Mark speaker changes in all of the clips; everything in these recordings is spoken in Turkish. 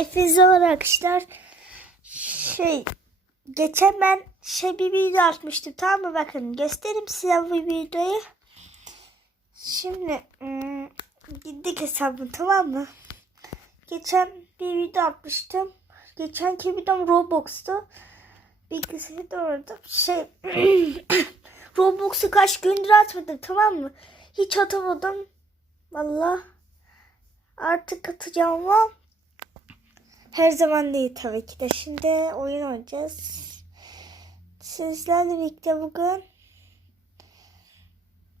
Speaker 1: Merhaba arkadaşlar. Şey geçen ben şey bir video atmıştım tamam mı bakın göstereyim size bu videoyu. Şimdi hmm, gittik hesabım tamam mı? Geçen bir video atmıştım. Geçenki videom Roblox'tu. Bilgisayarda orada şey Roblox'u kaç gündür atmadım tamam mı? Hiç atamadım. Vallahi artık atacağım ama her zaman değil tabii ki de. Şimdi oyun oynayacağız. Sizlerle birlikte bugün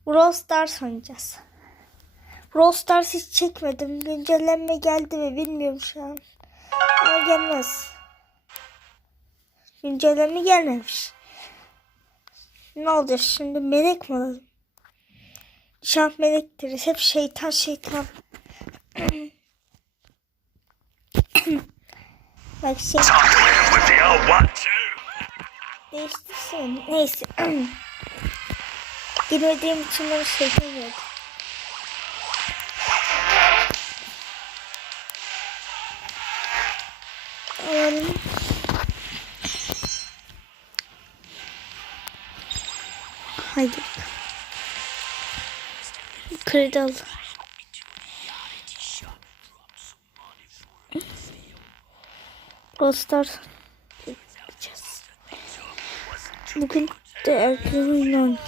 Speaker 1: Brawl Stars oynayacağız. Brawl Stars hiç çekmedim. Güncelleme geldi mi bilmiyorum şu an. Ama gelmez. Güncelleme gelmemiş. Ne olacak şimdi melek mi alalım? Şah melektir. Hep şeytan şeytan. Bak şey değiştirsin. Neyse. Girmediğim için bana şey demiyordu. Alalım. Haydi. Kredi al. Stars yapacağız. Bugün de erken oyun.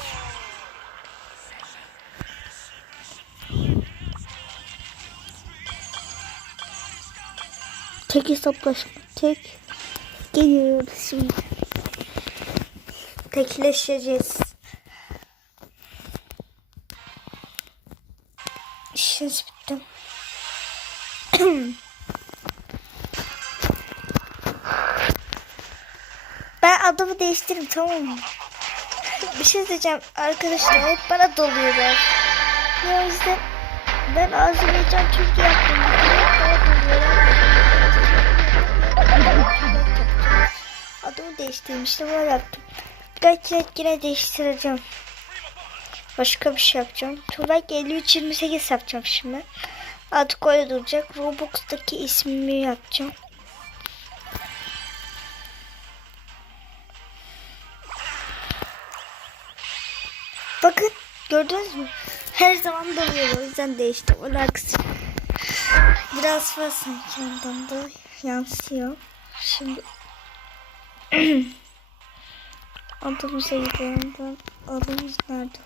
Speaker 1: Tek hesaplaşma. Tek. Geliyoruz şimdi. Tekleşeceğiz. İşiniz bitti. Ben adımı değiştiririm tamam mı? Bir şey diyeceğim arkadaşlar hep bana doluyorlar. Ya o yüzden ben Azerbaycan Türkiye yaptım. Bana doluyorlar. Adımı değiştirmiştim öyle yaptım. Birkaç kere yine değiştireceğim. Başka bir şey yapacağım. Tuğbek 53-28 yapacağım şimdi. Artık öyle duracak. Roblox'taki ismimi yapacağım. Gördünüz mü? Her zaman doluyor o yüzden değiştim. O. Biraz sanki ondan da yansıyor. Şimdi adımıza gidelim. Adımız nerede?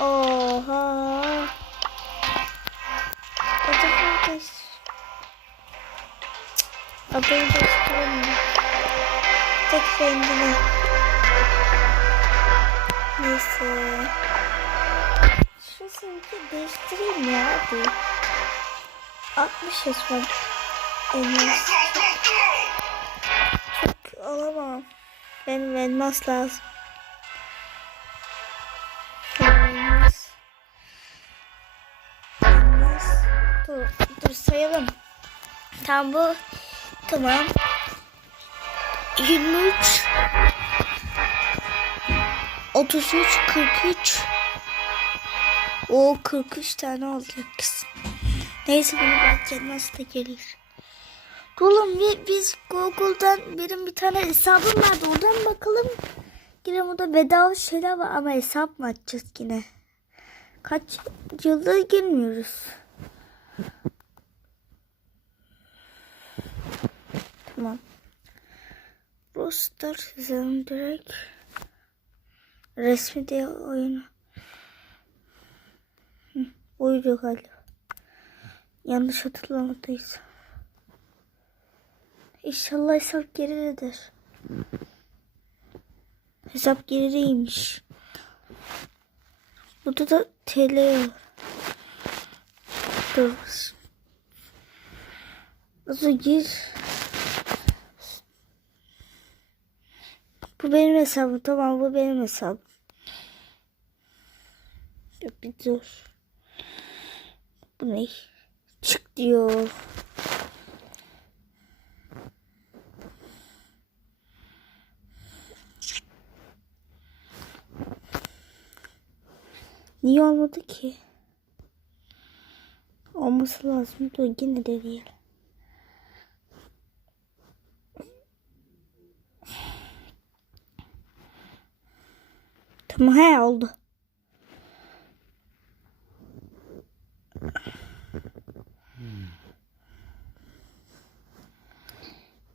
Speaker 1: Oo, oha. Adımı değiş. Adımı değiştirelim. Tek rengine. Neyse. Şu seninki değiştireyim ya hadi. 60 yaş var. Elmas. Çok alamam. Benim elmas lazım. Elmas. Elmas. Dur, dur sayalım. Tamam bu. Tamam. 23 33 43 O 43 tane oldu kız. Neyse bunu belki nasıl da gelir. Oğlum bi- biz Google'dan benim bir tane hesabım vardı. Oradan bakalım. Yine burada bedava şeyler var ama hesap mı açacağız yine? Kaç yıldır girmiyoruz. Tamam. Roster direkt. Resmi diye oyunu. Hı, Buydu galiba. Yanlış hatırlamadıysam. İnşallah hesap geridedir. Hesap gerideymiş. Burada da TL var. Dur. Nasıl gir? Bu benim hesabım. Tamam bu benim hesabım. Bir dur. Bu ne? Çık diyor. Niye olmadı ki? Olması lazım. Dur yine deneyelim. Tamam he oldu.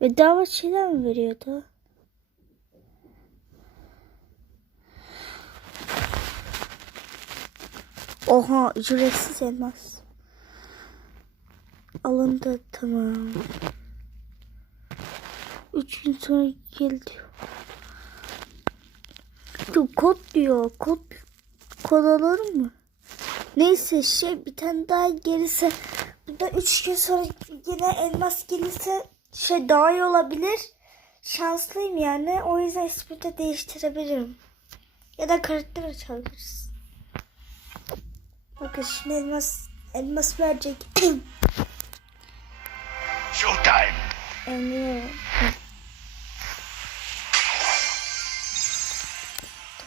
Speaker 1: Bedava şeyler mi veriyordu? Oha ücretsiz elmas. Alındı tamam. Üç gün sonra gel Dur, kod diyor. Kod, kod alır mı? Neyse şey bir tane daha gelirse bir de üç gün sonra yine elmas gelirse şey daha iyi olabilir. Şanslıyım yani. O yüzden ismini de değiştirebilirim. Ya da karakter açabiliriz. Bakın şimdi elmas elmas verecek.
Speaker 2: Showtime.
Speaker 1: Anlıyorum.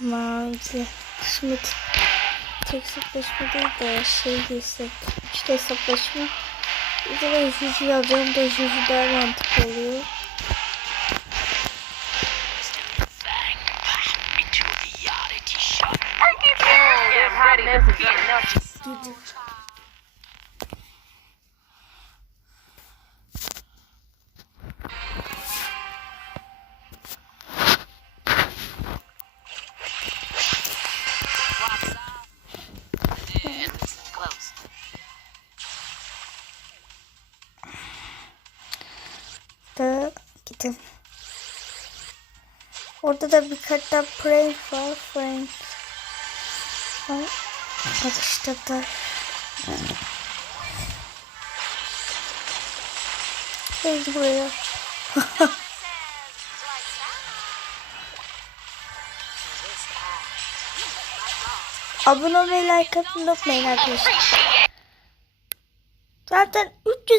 Speaker 1: Güzel. Şimdi tek hesaplaşma değil de şey değilsek. Üçte hesaplaşma. Bir de ben Juju alacağım da Juju daha mantıklı oluyor.
Speaker 2: Into
Speaker 1: Gidin. Orada da bir kart daha Praying for Friends. Bak işte da. Gel buraya. Abone olmayı, like atmayı unutmayın arkadaşlar.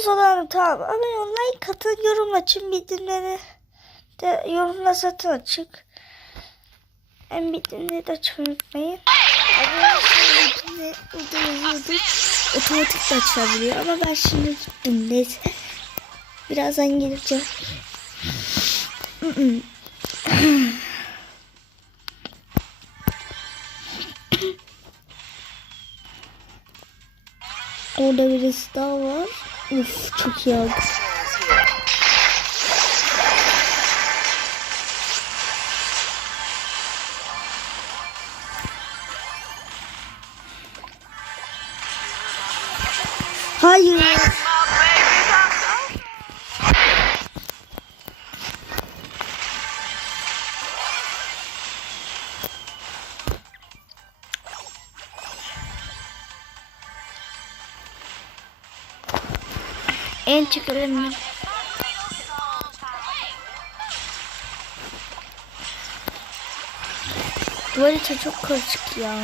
Speaker 1: 300 olalım tamam. Abone ol, like atın, yorum açın, bildirimleri de yorumla zaten açık. Hem bildirimleri de açmayı unutmayın. Olmayı, bildirimleri otomatik de açılabiliyor ama ben şimdi gittim neyse. Birazdan geleceğim. Orada birisi daha var. Uf çok iyi oldu. Hayır. En çıkarım. Bu harita çok karışık ya.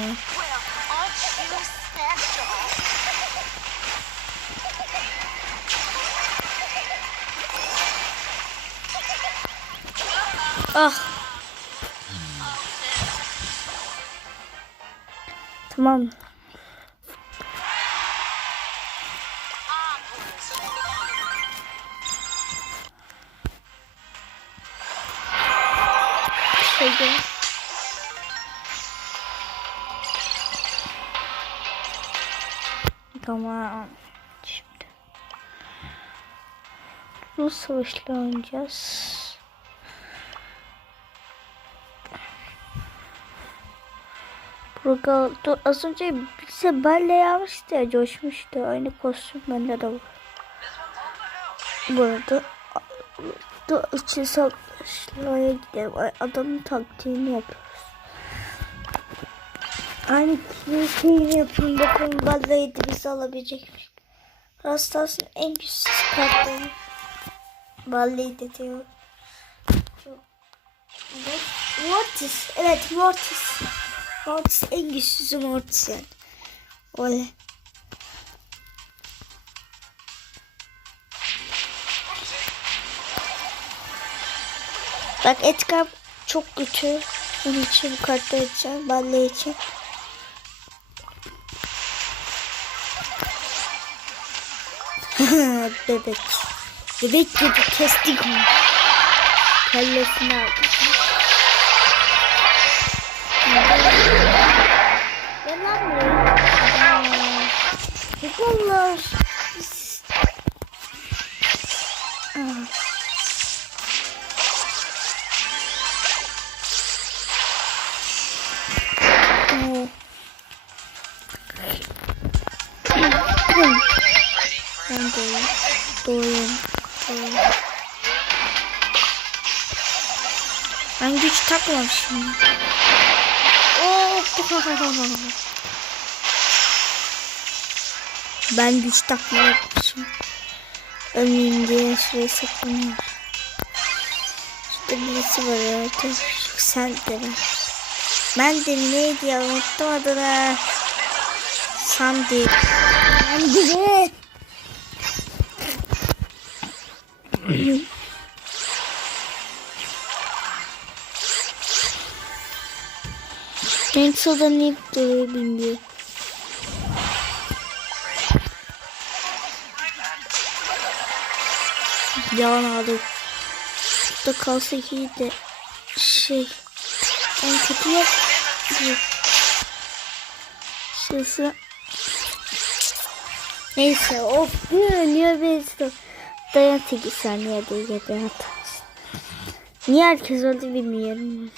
Speaker 1: Ah. Tamam. Tamam. Şimdi. Rus savaşla oynayacağız. Burada dur, az önce bize balle yağmıştı ya coşmuştu. Aynı kostüm bende de var. Bu arada dur, için savaşmaya gidelim. Adamın taktiğini yapıyoruz. Aynı şeyini yapayım bakalım balleyi de bize alabilecekmiş. Rastas'ın en güçsüz kartları. Balleyi de diyor. Mortis. Evet Mortis. Mortis en güçsüzü Mortis yani. Oley. Bak Edgar çok kötü. Onun için bu kartı edeceğim. Balle için. Bebek. Bebek gibi kestik onu. Kellesini aldım. Gel lan buraya. Aa, Ben güç takmam şimdi. Oh. Ben güç takmamışım. Ölmeyeyim diye şuraya saklanıyorum. Şurada birisi var herhalde. Sen de ben. Ben de neydi ya unuttum adını. Sandy. Sandy. Duruyor bilmiyorum. Yalan aldım. Burada kalsa iyi de şey en kötü yok. Şurası Neyse of bir ölüyor birisi. Dayan 8 saniye diye atarsın. Niye herkes öldü bilmiyorum.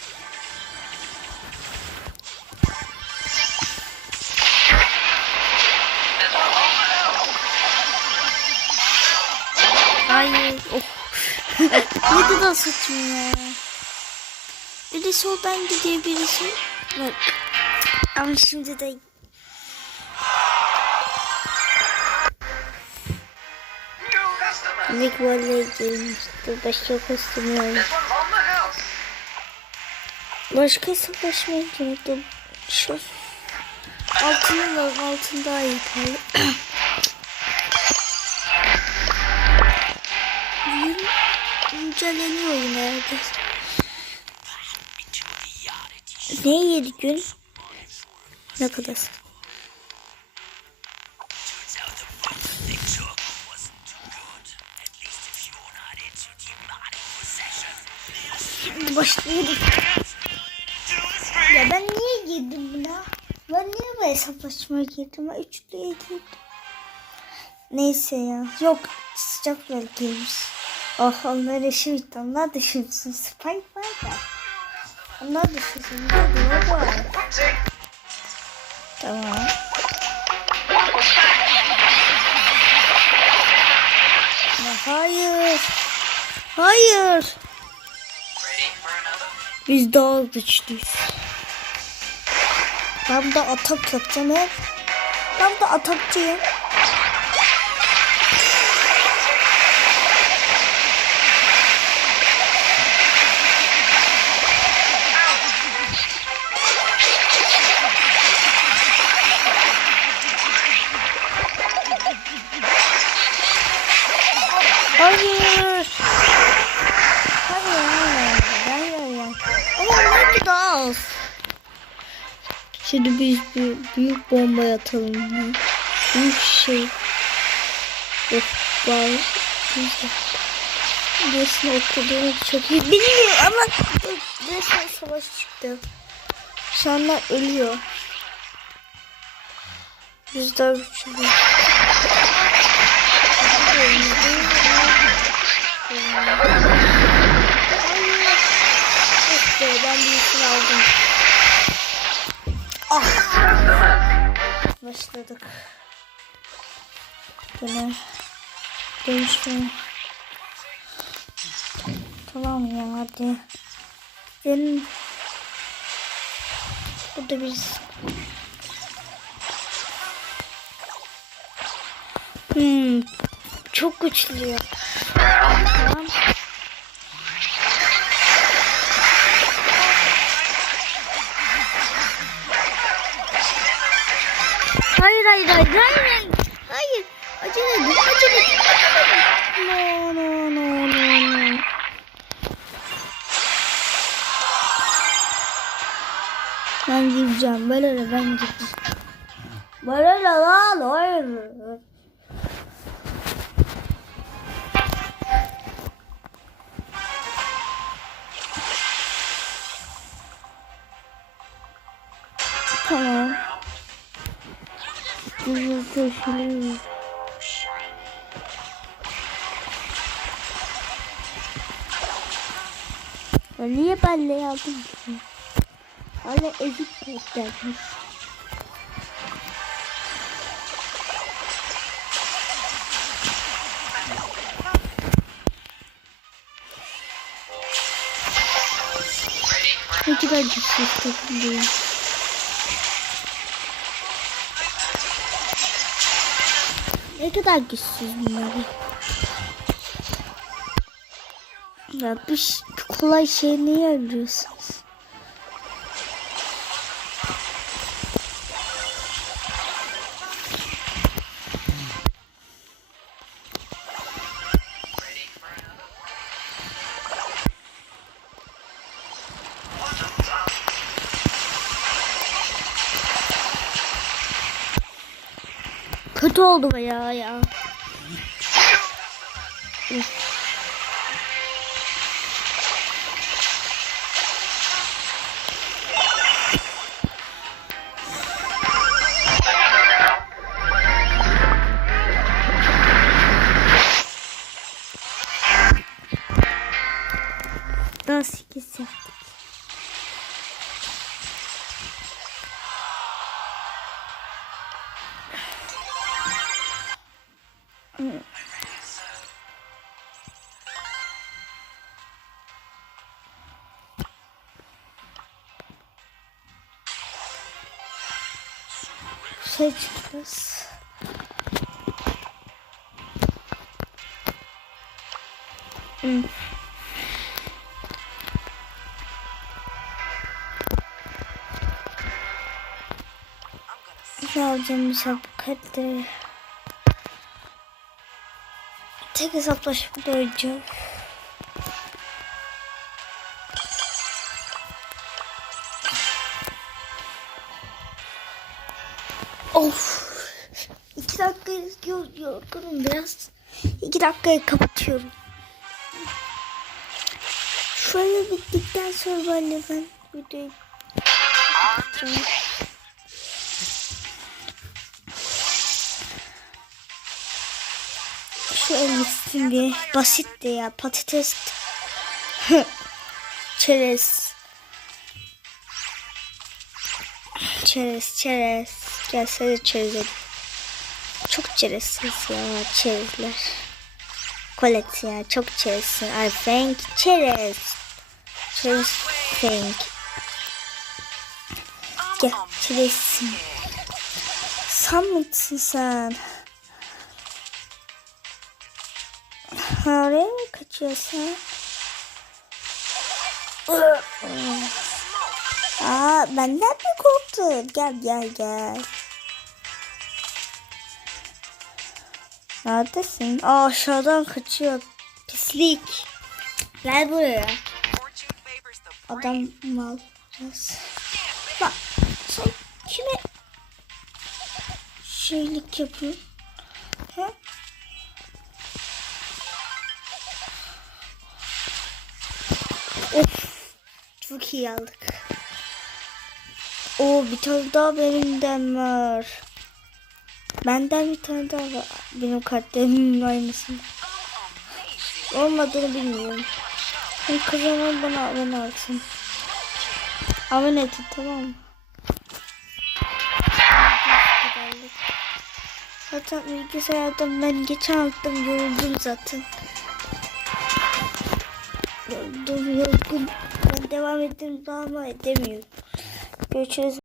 Speaker 1: Ne kadar saçma ya. Biri soldan gidiyor birisi. Bak. Ama şimdi de Big Wall'e girmişti. Başka kostümü var. Başka savaşmaya girdim. Şu altını da altın daha iyi inceleniyor yine. Ne yedi gün? Ne kadar? Şimdi. Ya ben niye girdim buna? Ben niye bu hesaplaşmaya girdim? Ben üçlüye girdim. Neyse ya. Yok sıcak bölgeymiş. Oh onlar eşit. Onlar düşünsün. Spike var da. Onlar düşünsün. Ne var? Tamam. Ya hayır. Hayır. Biz daha güçlüyüz. Ben de atak yapacağım hep. Ben de atakçıyım. Biz bir büyük bomba atalım. Büyük şey. Var. Güzel. Resmi okuduğum çok iyi bilmiyorum ama resmen savaş çıktı. Anda ölüyor. Biz daha güçlü. Ben birisini aldım. Ah. Başladık. Yine dönüşme. Tamam ya hadi. Benim burada birisi. Hmm, çok güçlü. Tamam. Hayır hayır hayır. Acele edin acele edin acele edin. No no no no no. Ben gideceğim. Böyle de ben gideceğim. Böyle de lan hayır. Görüşürüz. Ya niye benle yazdım ki? Hala ezik beklermiş. Ne kadar güçsüz takım değil. Ne kadar güçsüz bunları. Ya bir kolay şey niye öldürüyorsunuz? Oldu bayağı ya. Seçeceğiz. Hmm. Ne alacağım müsabakatları? Tek hesaplaşmada oynayacağım. Yorgunum biraz. İki dakikaya kapatıyorum. Şöyle bittikten sonra böyle ben videoyu kapatacağım. Şu elbisin bir basitti ya patates çerez çerez çerez gelsene çerez çok çerezsiz ya çerezler Colette ya çok çerezsin I think çerez çerez think gel çerezsin sen mısın sen Oraya mı kaçıyorsun? Aa benden mi korktun? Gel gel gel. Neredesin? Aa aşağıdan kaçıyor. Pislik. Gel buraya. Adam mal. Bak sen kime şeylik yapıyorsun? He? Of. Çok iyi aldık. Oo bir tane daha benimden var. Benden bir tane daha var. Benim kartlerimin aynısını. Olmadığını bilmiyorum. Sen kazanan bana abone olsun. Abone et tamam mı? Zaten bilgisayardan ben geçen aldım yoruldum zaten. Yoruldum yorgun. Ben devam ettim ama edemiyorum. Görüşürüz.